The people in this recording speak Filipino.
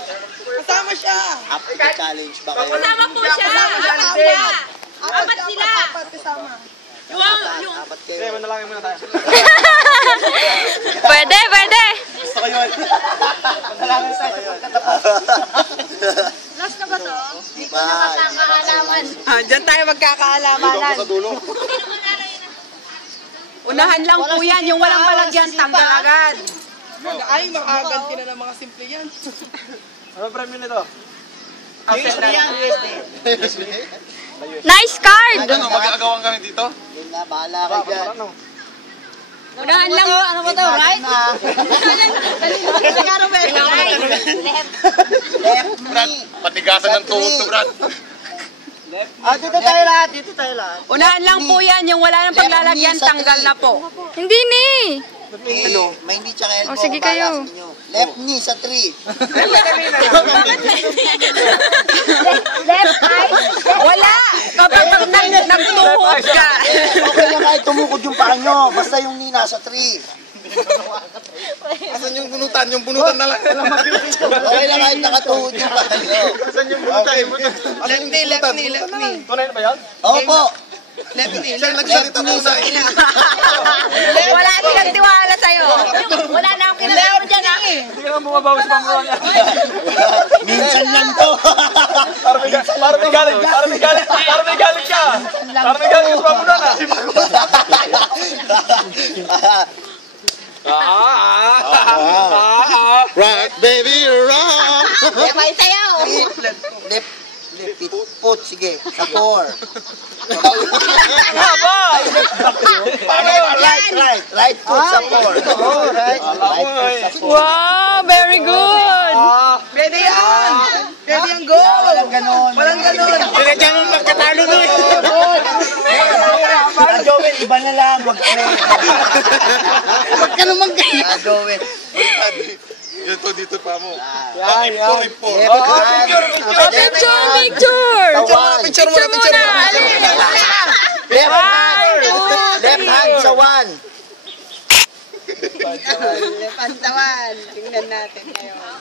Sir. Kasama siya. Up to the challenge ba kayo? Kasama po siya. Apat sila. Apat kasama. Apat kayo. Manalangin muna tayo. Pwede, pwede. Gusto ko yun. Manalangin tayo sa pagkatapos. Last na ba to? Dito na Magkakaalaman. Diyan tayo magkakaalamanan. sa dulo. Unahan lang po yan, yung walang palagyan, tanggal agad. Ay, makaganti na ng mga simple yan. Ano premyo nito? USD yan, USD. Nice card! Ano, magkakagawan kami dito? Yun na, bahala kayo dyan. Unahan lang. Ano ba to? Right? Left Brad, knee. patigasan ng tuhod to, Brad. Dito tayo lahat, dito tayo lahat. Unahan lang po yan, yung wala ng paglalagyan, tanggal na po. Hindi ni. Ano? May hindi tsaka elbow. sige kayo. Balas ninyo. Left knee sa 3. Left eye. Wala! Kapag nagtuhod ka. Okay lang kahit tumukod yung paa nyo. Basta yung knee nasa 3. Asan yung bunutan? Yung bunutan na lang. Okay lang kahit nakatuhod yung paa nyo. Asan yung bunutan? Left knee, left knee, left knee. Tunay na ba yan? Opo. Left knee, Siya left nagsalita muna. Wala silang tiwala sa'yo. Wala na akong kinalaman dyan ha. Hindi ka naman bumabawi sa pamunuan niya. Minsan lang to. Para may galit ka. Para may galit ka. Para may galit ka sa pamunuan ah. Rock, baby, rock! May sayaw. Left foot, sige, sa 4. Right foot sa 4. Right foot sa 4. Wow, very good. Pwede yan! Pwede yung goal! Walang ganon. Walang ganon! Pwede dyan yung magkatalo nun. Joel, iba na lang. Wag ka naman ganyan. Joel. Dito pa mo. Ipor. Picture, picture. Picture muna. Left hand sa 1. Pantawan. Tingnan natin ngayon.